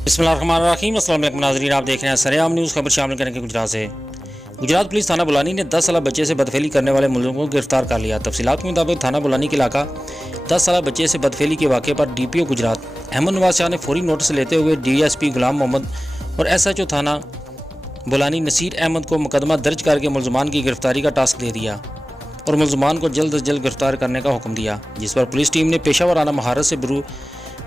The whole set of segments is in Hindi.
बिस्मिल्लाहिर्रहमानिर्रहीम। अस्सलाम वालेकुम नाज़रीन, आप देख रहे हैं सरेआम न्यूज़। खबर शामिल करने के गुजरात से। गुजरात पुलिस थाना बुलानी ने 10 साल बच्चे से बदफेली करने वाले मुलज़िम को गिरफ्तार कर लिया। तफसीलात के मुताबिक थाना बुलानी के इलाका 10 साल बच्चे से बदफेली के वाक़े पर DPO गुजरात अहमद नवाज शाह ने फौरी नोटिस लेते हुए DSP गुलाम मोहम्मद और SHO थाना बुलानी नसीर अहमद को मुकदमा दर्ज करके मुलज़मान की गिरफ्तारी का टास्क दे दिया और मुलज़मान को जल्द अज जल्द गिरफ्तार करने का हुक्म दिया, जिस पर पुलिस टीम ने पेशावराना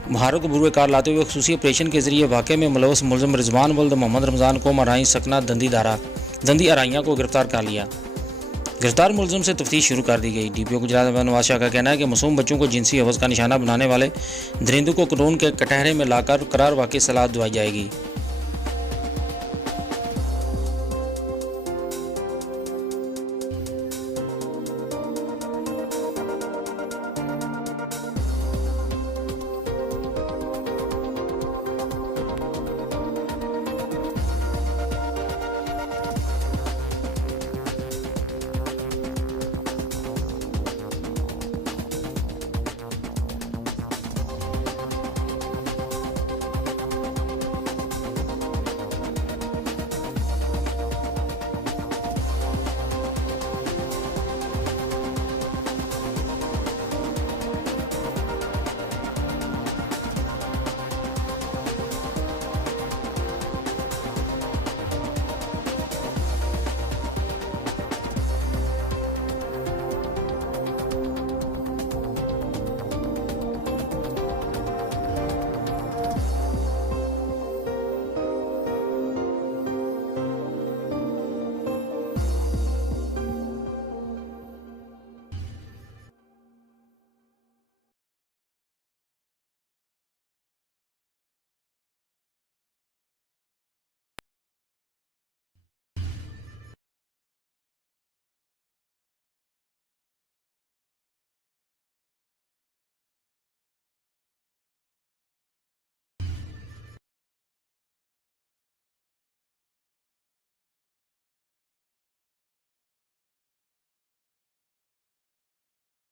महारत को बुरुए कार लाते हुए खसूसी ऑपरेशन के जरिए वाक़े में मुलव्वस मुलज़िम रिजवान वल्द मोहम्मद रमज़ान को मराई सकना दंदी अराइयाँ को गिरफ्तार कर लिया। गिरफ्तार मुलज़िम से तफ्तीश शुरू कर दी गई। DPO गुजरात अहमद नवाज शाह का कहना है कि मासूम बच्चों को जिनसी हवस का निशाना बनाने वाले दरिंदों को कानून के कटहरे में लाकर करार वाक़ई सलाह दिलाई जाएगी।